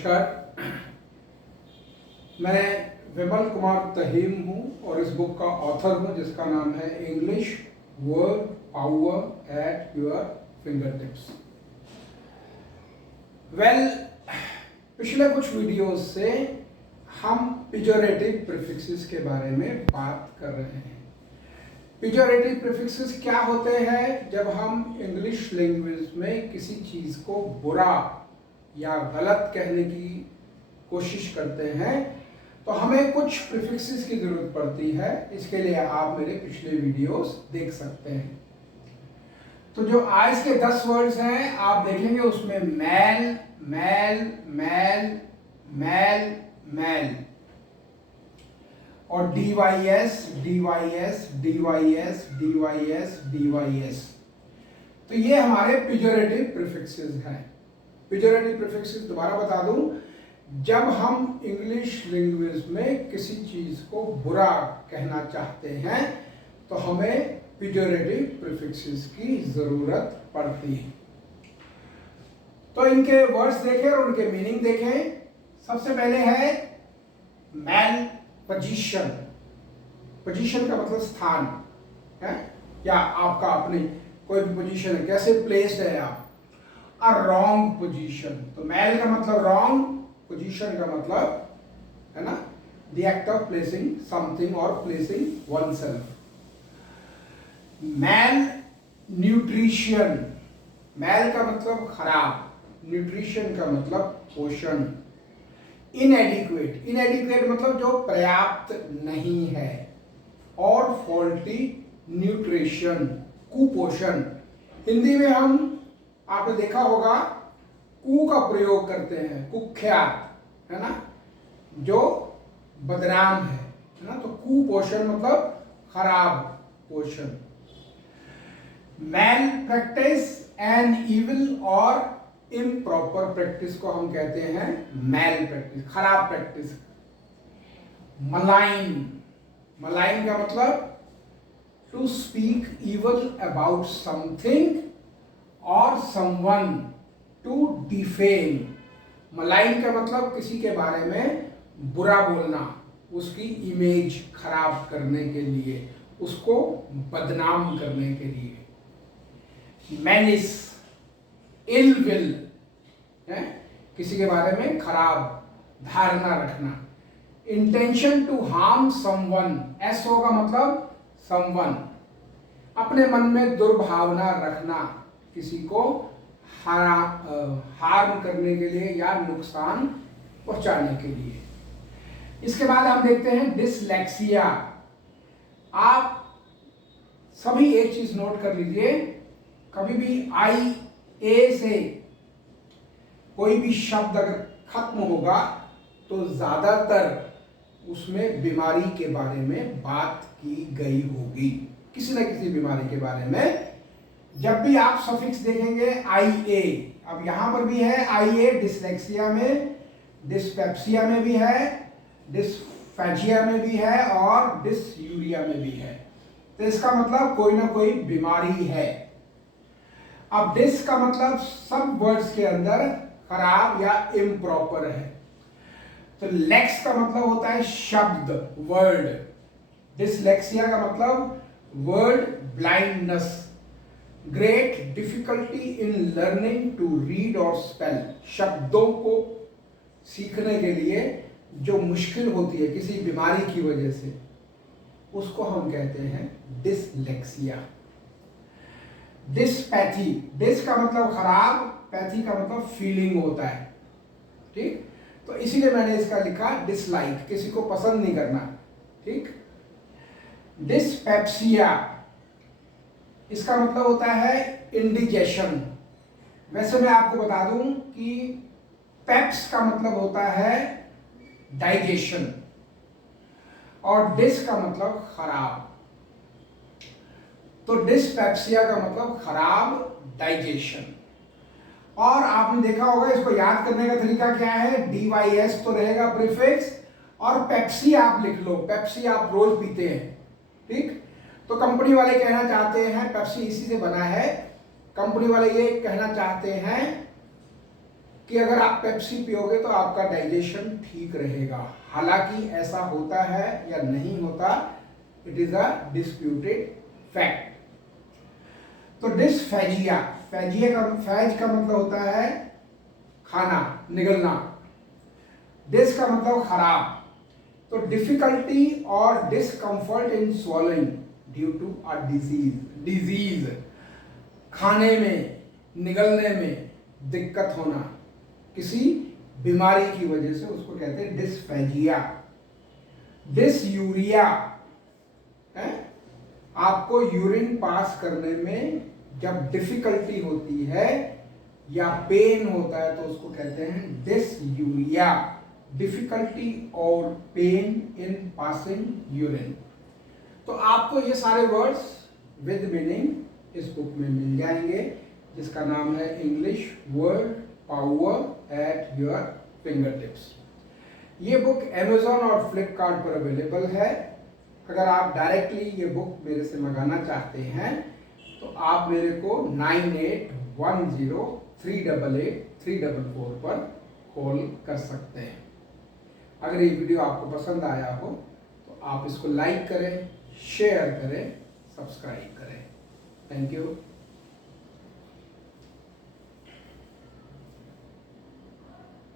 नमस्कार, मैं विमल कुमार तहीम हूँ और इस बुक का ऑथर हूँ जिसका नाम है English word power at your finger tips. पिछले कुछ वीडियोस से हम पिजोरेटिव प्रीफिक्सेस के बारे में बात कर रहे हैं। पिजोरेटिव प्रीफिक्सेस क्या होते हैं? जब हम इंग्लिश लैंग्वेज में किसी चीज़ को बुरा या गलत कहने की कोशिश करते हैं तो हमें कुछ प्रीफिक्सेस की जरूरत पड़ती है। इसके लिए आप मेरे पिछले वीडियोस देख सकते हैं। तो जो आज के 10 वर्ड्स हैं आप देखेंगे उसमें मैल, मैल, मैल, मैल, मैल और DYS, DYS, DYS, DYS, DYS. तो ये हमारे पिजोरेटिव प्रीफिक्सेस हैं। पिजोरेटिव प्रीफिक्सेस दोबारा बता दूं, जब हम इंग्लिश लैंग्वेज में किसी चीज को बुरा कहना चाहते हैं तो हमें पिजोरेटिव प्रीफिक्सेस की जरूरत पड़ती है। तो इनके वर्ड्स देखें और उनके मीनिंग देखें। सबसे पहले है मैल पोजीशन। पोजीशन का मतलब स्थान है या आपका अपनी कोई भी पोजीशन है, कैसे प्लेस्ड है आप। अ रॉन्ग पोजीशन, तो मैल का मतलब रॉन्ग, पोजीशन का मतलब है ना the act of placing something और प्लेसिंग वन सेल्फ। मैल न्यूट्रिशन, मैल का मतलब खराब, न्यूट्रिशन का मतलब पोषण। इनएडिक्वेट, इनएडिक्वेट मतलब जो पर्याप्त नहीं है। और फॉल्टी न्यूट्रिशन, कुपोषण। हिंदी में हम आपने देखा होगा कु का प्रयोग करते हैं, कुख्यात है ना, जो बदनाम है ना। तो कुपोषण मतलब खराब पोषण। मैल प्रैक्टिस एंड इविल और इम्प्रॉपर प्रैक्टिस को हम कहते हैं मैल प्रैक्टिस, खराब प्रैक्टिस। मलाइन, मलाइन का मतलब to speak evil about something और समवन, टू डिफेम। मलाइन का मतलब किसी के बारे में बुरा बोलना, उसकी इमेज खराब करने के लिए, उसको बदनाम करने के लिए। मैनिस, इल विल है, किसी के बारे में खराब धारणा रखना। इंटेंशन टू हार्म समवन, एस होगा मतलब समवन, अपने मन में दुर्भावना रखना, किसी को हार्म करने के लिए या नुकसान पहुंचाने के लिए। इसके बाद हम देखते हैं डिसलेक्सिया। आप सभी एक चीज नोट कर लीजिए, कभी भी आई ए से कोई भी शब्द अगर खत्म होगा तो ज्यादातर उसमें बीमारी के बारे में बात की गई होगी, किसी न किसी बीमारी के बारे में। जब भी आप सफिक्स देखेंगे आई ए, अब यहां पर भी है आई ए, डिसलेक्सिया में, डिस्पेप्सिया में भी है, डिस्फेजिया में भी है और डिसयूरिया में भी है। तो इसका मतलब कोई ना कोई बीमारी है। अब डिस का मतलब सब वर्ड्स के अंदर खराब या इम्प्रॉपर है। तो लेक्स का मतलब होता है शब्द, वर्ड। डिसलेक्सिया का मतलब word blindness, great difficulty in learning to read और स्पेल। शब्दों को सीखने के लिए जो मुश्किल होती है किसी बीमारी की वजह से, उसको हम कहते हैं डिसलेक्सिया। डिस्पैथी, डिस का मतलब खराब, पैथी का मतलब फीलिंग होता है, ठीक। तो इसीलिए मैंने इसका लिखा डिसलाइक, किसी को पसंद नहीं करना, ठीक। डिस्पेप्सिया, इसका मतलब होता है इंडिजेशन। वैसे मैं आपको बता दूं कि पेप्स का मतलब होता है डाइजेशन और डिस का मतलब खराब। तो डिस्पेप्सिया का मतलब खराब डाइजेशन। और आपने देखा होगा, इसको याद करने का तरीका क्या है, डीवाईएस तो रहेगा प्रीफिक्स और पेप्सी आप लिख लो, पेप्सी आप रोज पीते हैं, ठीक। तो कंपनी वाले कहना चाहते हैं, पेप्सी इसी से बना है, कंपनी वाले ये कहना चाहते हैं कि अगर आप पेप्सी पियोगे तो आपका डाइजेशन ठीक रहेगा। हालांकि ऐसा होता है या नहीं होता, it is a disputed fact. तो डिस्फेजिया, फैज का मतलब होता है खाना, निगलना। डिस का मतलब खराब। तो डिफिकल्टी और discomfort in swallowing due to a disease, खाने में, निगलने में दिक्कत होना, किसी बीमारी की वजह से, उसको कहते हैं डिस्फेजिया। डिसयूरिया है, आपको यूरिन पास करने में जब डिफिकल्टी होती है या पेन होता है तो उसको कहते हैं डिसयूरिया। डिफिकल्टी और पेन इन पासिंग यूरिन। तो आपको ये सारे वर्ड्स विद मीनिंग इस बुक में मिल जाएंगे, जिसका नाम है English word power at your finger tips. ये बुक अमेजोन और फ्लिपकार्ट पर अवेलेबल है। अगर आप डायरेक्टली ये बुक मेरे से मंगाना चाहते हैं तो आप मेरे को 9810388344 पर कॉल कर सकते हैं। अगर ये वीडियो आपको पसंद आया हो तो आप इसको लाइक करें, शेयर करें, सब्सक्राइब करें। Thank you.